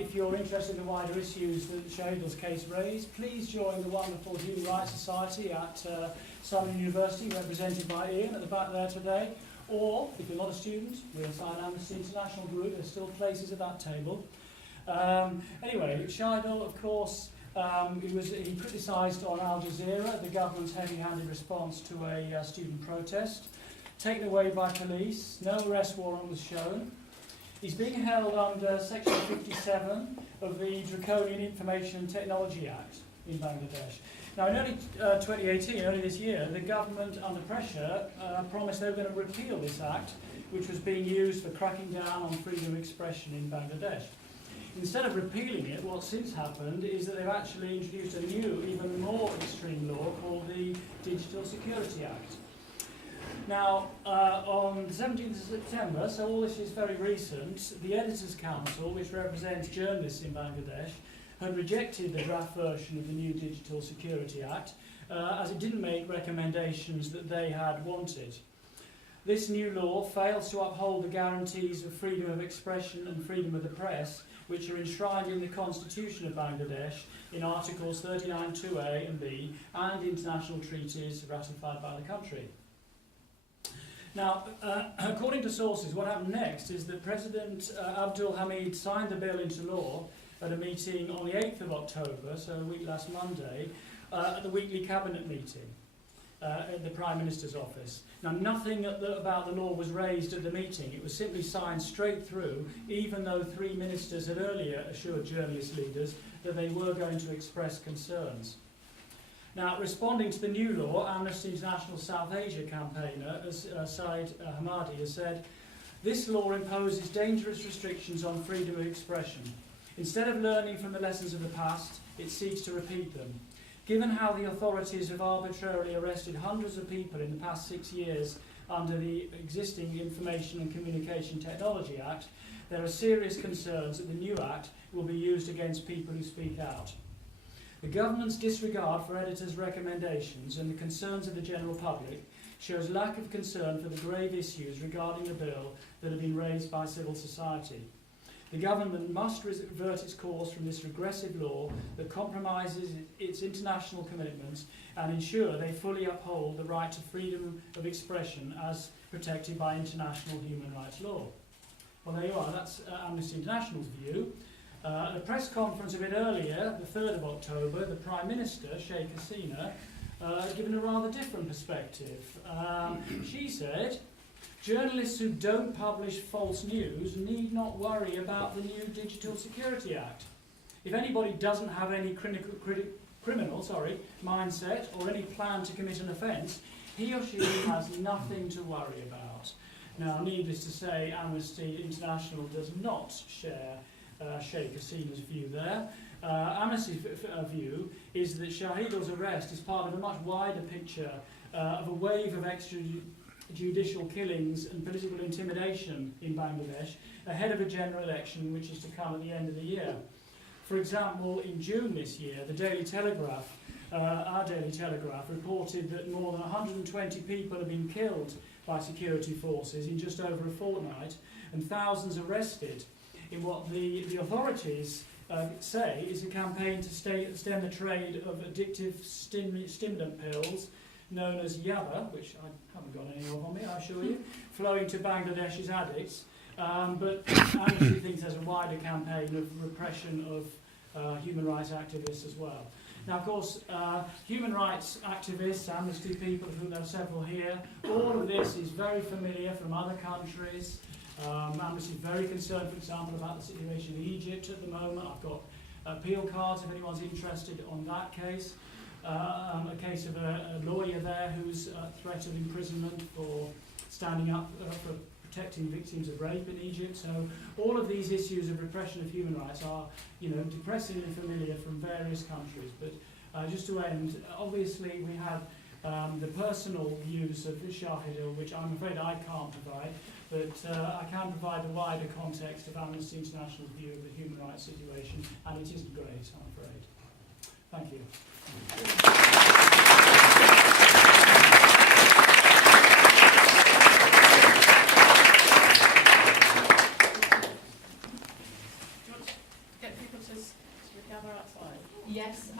if you're interested in the wider issues that Shahidul's case raised, please join the wonderful Human Rights Society at Southern University, represented by Ian at the back there today. Or, if you're not a student, Wearside Amnesty International Group, there's still places at that table. Anyway, Shahidul, of course, he criticised on Al Jazeera the government's heavy-handed response to a student protest. Taken away by police, no arrest warrant was shown. He's being held under Section 57 of the Draconian Information and Technology Act in Bangladesh. Now, in early 2018, early this year, the government, under pressure, promised they were going to repeal this act, which was being used for cracking down on freedom of expression in Bangladesh. Instead of repealing it, what's since happened is that they've actually introduced a new, even more extreme law called the Digital Security Act. Now, on the 17th of September, so all this is very recent, the Editors' Council, which represents journalists in Bangladesh, had rejected the draft version of the new Digital Security Act, as it didn't make recommendations that they had wanted. This new law fails to uphold the guarantees of freedom of expression and freedom of the press, which are enshrined in the Constitution of Bangladesh in Articles 39(2)A and B, and international treaties ratified by the country. Now, according to sources, what happened next is that President Abdul Hamid signed the bill into law at a meeting on the 8th of October, so a week last Monday, at the weekly cabinet meeting at the Prime Minister's office. Now, nothing about the law was raised at the meeting. It was simply signed straight through, even though 3 ministers had earlier assured journalist leaders that they were going to express concerns. Now, responding to the new law, Amnesty International South Asia campaigner Saeed Hamadi has said, "This law imposes dangerous restrictions on freedom of expression. Instead of learning from the lessons of the past, it seeks to repeat them. Given how the authorities have arbitrarily arrested hundreds of people in the past 6 years under the existing Information and Communication Technology Act, there are serious concerns that the new act will be used against people who speak out. The government's disregard for editors' recommendations and the concerns of the general public shows lack of concern for the grave issues regarding the bill that have been raised by civil society. The government must revert its course from this regressive law that compromises its international commitments and ensure they fully uphold the right to freedom of expression as protected by international human rights law." Well, there you are. That's Amnesty International's view. At a press conference a bit earlier, the 3rd of October, the Prime Minister, Sheikh Hasina, given a rather different perspective. She said, "Journalists who don't publish false news need not worry about the new Digital Security Act. If anybody doesn't have any criminal mindset or any plan to commit an offence, he or she has nothing to worry about." Now, needless to say, Amnesty International does not share Sheikh Hasina's view there. Amnesty's view is that Shahidul's arrest is part of a much wider picture of a wave of extrajudicial killings and political intimidation in Bangladesh ahead of a general election which is to come at the end of the year. For example, in June this year, the Daily Telegraph, our Daily Telegraph, reported that more than 120 people have been killed by security forces in just over a fortnight and thousands arrested in what the authorities say is a campaign to stem the trade of addictive stimulant pills known as yaba, which I haven't got any of on me, I assure you, flowing to Bangladesh's addicts. But Amnesty thinks there's a wider campaign of repression of human rights activists as well. Now, of course, human rights activists, Amnesty people, of whom there are several here, all of this is very familiar from other countries. Amnesty is very concerned, for example, about the situation in Egypt at the moment. I've got appeal cards if anyone's interested on that case. A case of a lawyer there who's at threat of imprisonment for standing up for protecting victims of rape in Egypt. So all of these issues of repression of human rights are, depressingly familiar from various countries. But just to end, obviously we have the personal views of Shahidul, which I'm afraid I can't provide, but I can provide the wider context of Amnesty International's view of the human rights situation, and it isn't great, I'm afraid. Thank you. Should we gather outside? Yes.